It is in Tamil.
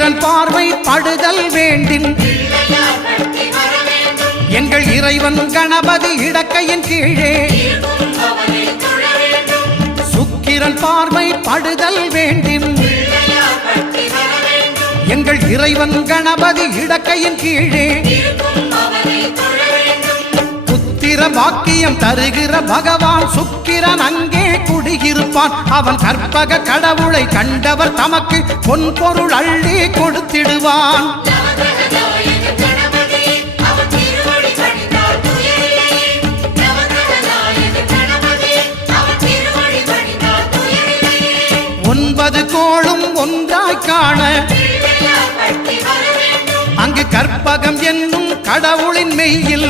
சுக்கிரன் பார்வை படுதல் வேண்டின் எங்கள் இறைவன் கணபதி இடக்கையின் கீழே சுக்கிரன் பார்வை படுதல் வேண்டின் எங்கள் இறைவன் கணபதி இடக்கையின் கீழே புத்திர பாக்கியம் தருகிற பகவான் சுக்கிரன் அங்கே குடியிருப்பான். அவன் கற்பக கடவுளை கண்டவர் தமக்கு பொன் பொருள் அள்ளி கொடுத்திடுவான். ஒன்பது கோளும் ஒன்றாய் காண அங்கு கற்பகம் என்னும் கடவுளின் மெய்யில்